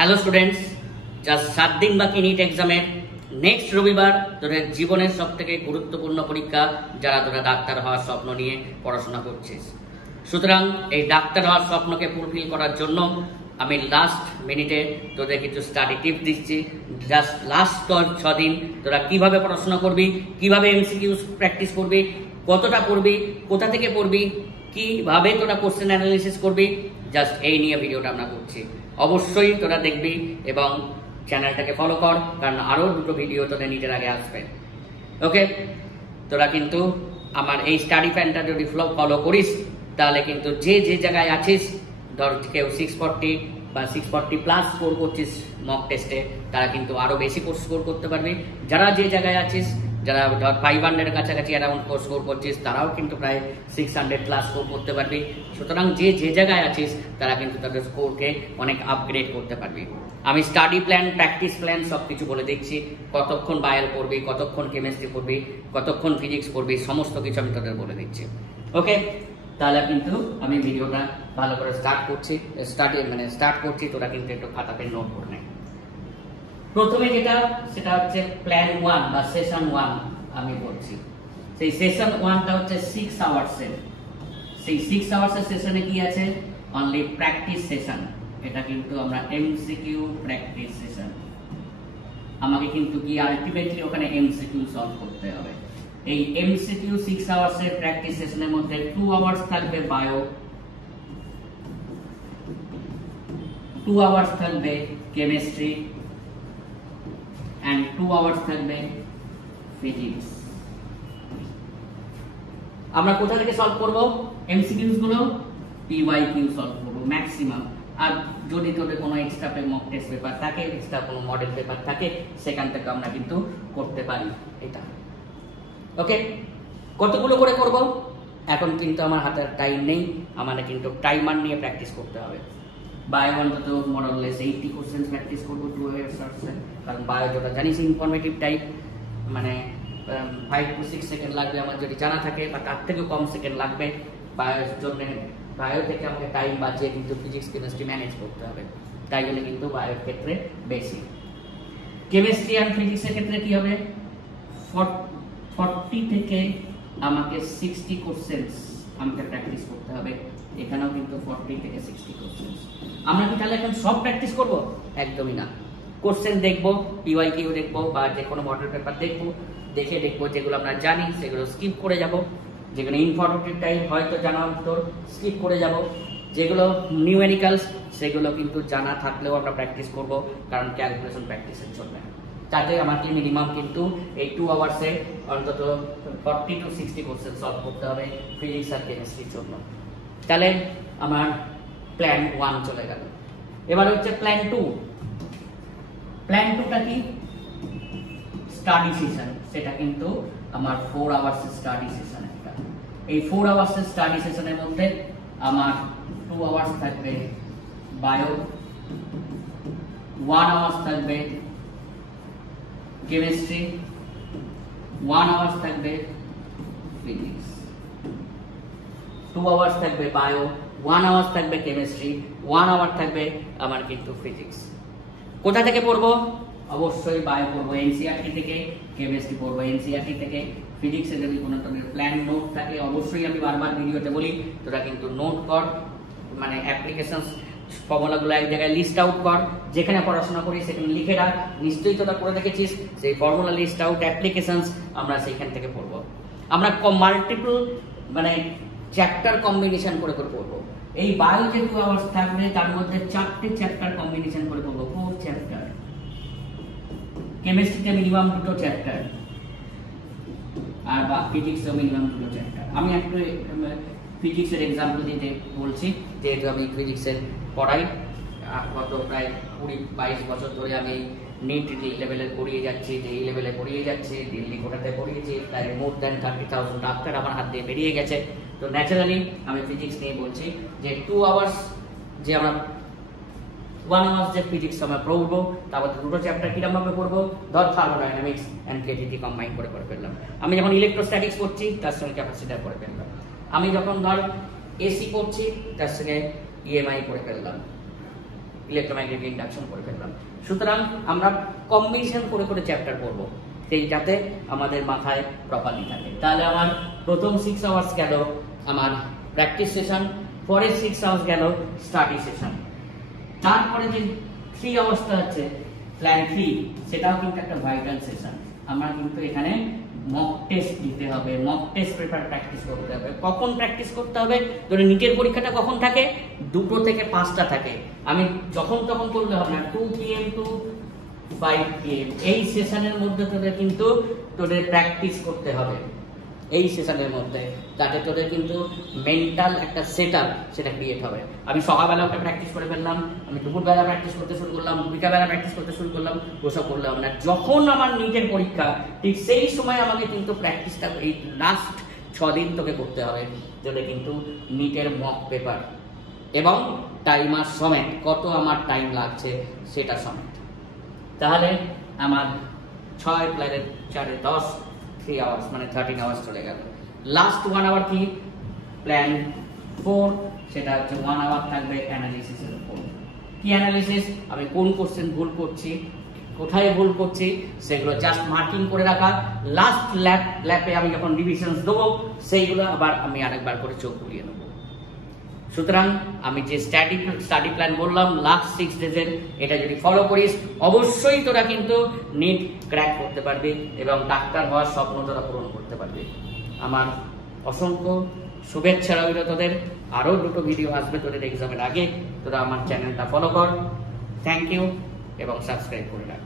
Hello students, just 7 দিন বাকি NEET এক্সামের। নেক্সট রবিবার তোদের জীবনের সবথেকে গুরুত্বপূর্ণ পরীক্ষা, যারা তোরা ডাক্তার হওয়ার স্বপ্ন নিয়ে পড়াশোনা করছিস। সুতরাং এই ডাক্তার হওয়ার স্বপ্নকে ফুলফিল করার জন্য আমি লাস্ট মিনিটে তোদের কিছু স্টাডি টিপস দিচ্ছি। জাস্ট লাস্ট 6 দিন তোরা কিভাবে পড়াশোনা করবি, কিভাবে এমসিকিউ প্র্যাকটিস করবি, কতটা পড়বি, কোথা থেকে পড়বি, কিভাবে তোরা কোশ্চেন অ্যানালিসিস করবি, জাস্ট এই নিয়ে ভিডিওটা আমরা করছি। অবশ্যই তোরা দেখবি এবং চ্যানেলটাকে ফলো কর, কারণ আরও 2টো ভিডিও তোদের নিজের আগে আসবে। ওকে, তোরা কিন্তু আমার এই স্টাডি প্ল্যানটা যদি ফলো করিস, তাহলে কিন্তু যে যে জায়গায় আছিস, ধর কেউ 640 বা 640 প্লাস স্কোর করছিস মক টেস্টে, তারা কিন্তু আরও বেশি স্কোর করতে পারবি। যারা যে জায়গায় আছিস, যারা ধর 500 কাছাকাছি অ্যারাউন্ড স্কোর করছিস, তারাও কিন্তু প্রায় 600 প্লাস স্কোর করতে পারবি। সুতরাং যে যে জায়গায় আছিস, তারা কিন্তু তাদের স্কোরকে অনেক আপগ্রেড করতে পারবি। আমি স্টাডি প্ল্যান, প্র্যাকটিস প্ল্যান সব কিছু বলে দিচ্ছি। কতক্ষণ বায়োল পড়বি, কতক্ষণ কেমিস্ট্রি পড়বি, কতক্ষণ ফিজিক্স পড়বি, সমস্ত কিছু আমি তোদের বলে দিচ্ছি। ওকে, তাহলে কিন্তু আমি ভিডিওটা ভালো করে স্টার্ট করছি। তোরা কিন্তু একটু খাতা পেন নোট করে নে। প্রথমে সেটা হচ্ছে প্ল্যান 1 বা সেশন 1 আমি বলছি। সেই সেশন 1টা হচ্ছে 6 আওয়ার্সের। সেই 6 আওয়ার্সের সেশনে কি আছে? Only practice session. এটা কিন্তু আমরা এমসিকিউ প্র্যাকটিস সেশন। আমাকে কিন্তু কি আলটিমেটলি ওখানে এমসিকিউ সলভ করতে হবে। এই এমসিকিউ 6 আওয়ার্সের প্র্যাকটিস সেশনের মধ্যে 2 আওয়ার্স থাকবে বায়ো, 2 আওয়ার্স থাকবে কেমিস্ট্রি and 2 আওয়ার্স থাকবে ফিজিক্স। আমরা কোথা থেকে সলভ করব এমসিকিউস গুলো? পিওয়াইকিউ সলভ করব ম্যাক্সিমাম। আর যদি তোদের কোনো এক্সট্রা মক টেস্ট পেপার থাকে, এক্সট্রা কোনো মডেল পেপার থাকে, সেখান থেকে আমরা কিন্তু করতে পারি এটা। ওকে, কতগুলো করে করব? এখন কিন্তু আমার হাতে টাইম নেই, আমাদের কিন্তু টাইমার নিয়ে প্র্যাকটিস করতে হবে। বায়ো অন্তত মডেললেস 80 কোশ্চেন প্র্যাকটিস করবো 2 ইয়ার্স, কারণ বায়ো যেটা জানিস ইনফরমেটিভ টাইপ, মানে 5 to 6 সেকেন্ড লাগবে আমার যদি জানা থাকে, বা তার থেকেও কম সেকেন্ড লাগবে বায়োর জন্য। বায়ো থেকে আমাকে টাইম বাঁচিয়ে কিন্তু ফিজিক্স কেমিস্ট্রি ম্যানেজ করতে হবে, তাই জন্য কিন্তু বায়োর ক্ষেত্রে বেশি। কেমিস্ট্রি আর ফিজিক্সের ক্ষেত্রে কি হবে? 40 থেকে আমাকে 60 কোশ্চেন আমাকে প্র্যাকটিস করতে হবে। এখানেও কিন্তু 40 থেকে 60 কোশ্চেন। আমরা কি তাহলে এখন সব প্র্যাকটিস করব? একদমই না। কোশ্চেন দেখবো, পিওয়াইকিউ দেখবো, বা যে কোনো মডেল পেপার দেখবো, দেখবো যেগুলো আমরা জানি সেগুলো স্কিপ করে যাব, যেগুলো ইনফরমেটিভ টাইপ হয়তো জানা তোর স্কিপ করে যাব, যেগুলো নিউমেরিক্যালস সেগুলো কিন্তু জানা থাকলেও আমরা প্র্যাকটিস করব, কারণ ক্যালকুলেশন প্র্যাকটিসের জন্য। তাতে আমাকে মিনিমাম কিন্তু এই 2 আওয়ার্সে অন্তত 40 to 60 কোশ্চেন সলভ করতে হবে ফিজিক্স আর কেমিস্ট্রির জন্য। তাহলে আমার প্ল্যান 1 চলে গেল। এবার হচ্ছে প্ল্যান 2। প্ল্যান 2টা কি? Study session. সেটা কিন্তু আমার 4 আওয়ার্স স্টাডি সেশন। এই 4 আওয়ার্স স্টাডি সেশনের মধ্যে আমার 2 আওয়ার্স থাকবে বায়ো, 1 আওয়ার্স থাকবে কেমিস্ট্রি, 1 আওয়ার্স থাকবে ফিজিক্স। 2 আওয়ার্স থাকবে বায়ো, 1 আওয়ার্স থাকবে কেমিস্ট্রি, 1 আওয়ার থাকবে আমার কিন্তু ফিজিক্স। কোথা থেকে পড়বো? অবশ্যই বায়ো পড়বো এনসিইআরটি থেকে, কেমিস্ট্রি পড়বো এনসিইআরটি থেকে। ফিজিক্সে যদি কোনো ধরনের প্ল্যান নোট থাকে, অবশ্যই আমি বারবার ভিডিওতে বলি তোরা কিন্তু নোট কর, মানে অ্যাপ্লিকেশন ফর্মুলাগুলো এক জায়গায় লিস্ট আউট কর। যেখানে পড়াশোনা করি সেখানে লিখে রাখ। নিশ্চয়ই তোরা করে দেখেছিস সেই ফর্মুলা লিস্ট আউট অ্যাপ্লিকেশনস আমরা সেইখান থেকে পড়বো। আমরা মাল্টিপল মানে চ্যাপ্টার কম্বিনেশন করে পড়বো। এই বায়ো যে 2 আওয়ার্স থাকবে, তার মধ্যে 4টে চ্যাপ্টার কম্বিনেশন করে পড়বো, 4 চ্যাপ্টার। কেমিস্ট্রিতে মিনিমাম 2টো চ্যাপ্টার, আর ফিজিক্সেও মিনিমাম 2টো চ্যাপ্টার। আমি একটু ফিজিক্সের এক্সাম্পল দিতে বলছি, যেহেতু আমি ফিজিক্সের পড়াই গত প্রায় 20-22 বছর ধরে। আমি নিট লেভেলে পড়িয়ে যাচ্ছি, যেই লেভেলে পড়িয়ে যাচ্ছি, দিল্লি কোটাতে পড়িয়েছি, প্রায় মোর দ্যান 30,000 ডাক্তার আমার হাত দিয়ে বেরিয়ে গেছে। তো ন্যাচারালি আমি ফিজিক্স নিয়ে বলছি যে 2 আওয়ার্স যে আমরা 1 আওয়ার্স যে ফিজিক্স আমরা পড়বো, তারপর 2টো চ্যাপ্টার কিরকম ভাবে পড়বো? ধর থার্মোডাইনামিক্স অ্যান্ড কেটিটি কম্বাইন করে ফেললাম। আমি যখন ইলেকট্রোস্ট্যাটিক্স পড়ছি, তার সঙ্গে ক্যাপাসিটর করে ফেললাম। আমি যখন ধর এসি পড়ছি, তার সঙ্গে ইএমআই করে ফেললাম। ইলেকট্রোম্যাগনেটিক ইন্ডাকশন করে ফেললাম। সুতরাং আমরা কম্বিনেশন করে করে চ্যাপ্টার পড়বো, সেই যাতে আমাদের মাথায় প্রপারলি থাকে। তাহলে আমার প্রথম 6 আওয়ার্স গেল আমার প্র্যাকটিস সেশন, পরের 6 আওয়ার্স গেল স্টাডি সেশন। তারপরে যে 3 আওয়ার্সটা আছে প্ল্যান 3, সেটাও কিন্তু একটা ভাইটাল সেশন। আমরা কিন্তু এখানে মক টেস্ট দিতে হবে, মক টেস্ট পেপার প্র্যাকটিস করতে হবে। কখন প্র্যাকটিস করতে হবে? ধরে নিটের পরীক্ষাটা কখন থাকে? 2টো থেকে 5টা থাকে। আমি যখন তখন করলে হবে না, 2 PM টু 5 PM এই সেশনের মধ্যে তোদের কিন্তু প্র্যাকটিস করতে হবে, এই সেশনের মধ্যে, যাতে তোদের কিন্তু মেন্টাল একটা সেটআপ সেটা ক্রিয়েট হবে। আমি সকালবেলা ওটা প্র্যাকটিস করে ফেললাম, আমি দুপুরবেলা প্র্যাকটিস করতে শুরু করলাম, বিকালবেলা প্র্যাকটিস করতে শুরু করলাম, ওসব করলাম না। যখন আমার নিটের পরীক্ষা ঠিক সেই সময় আমাকে কিন্তু প্র্যাকটিসটা এই লাস্ট 6 দিন তোকে করতে হবে, যেটা কিন্তু নিটের মক পেপার এবং টাইমার সমেত, কত আমার টাইম লাগছে সেটা সমেত। তাহলে আমার 6 + 4 = 10, 3 আওয়ার্স মানে 13 আওয়ার্স চলে গেল। লাস্ট 1 আওয়ার কি? প্ল্যান 4, সেটা হচ্ছে 1 আওয়ার থাকবে অ্যানালিসিসের উপর। কি অ্যানালিসিস? আমি কোন কোশ্চেন ভুল করছি, কোথায় ভুল করছি, সেগুলো জাস্ট মার্কিং করে রাখা। লাস্ট ল্যাপে আমি যখন রিভিশনস দেবো, সেইগুলো আবার আমি আরেকবার করে চোখ বুলিয়ে নেবো। সুতরাং আমি যে স্টাডি প্ল্যান বললাম লাস্ট 6 ডেজের, এটা যদি ফলো করিস অবশ্যই তোরা কিন্তু নিট ক্র্যাক করতে পারবি এবং ডাক্তার হওয়ার স্বপ্ন তোরা পূরণ করতে পারবি। আমার অসংখ্য শুভেচ্ছা রইল তোদের। আরও 2টো ভিডিও আসবে তোদের এক্সামের আগে, তোরা আমার চ্যানেলটা ফলো কর। থ্যাংক ইউ এবং সাবস্ক্রাইব করে রাখ।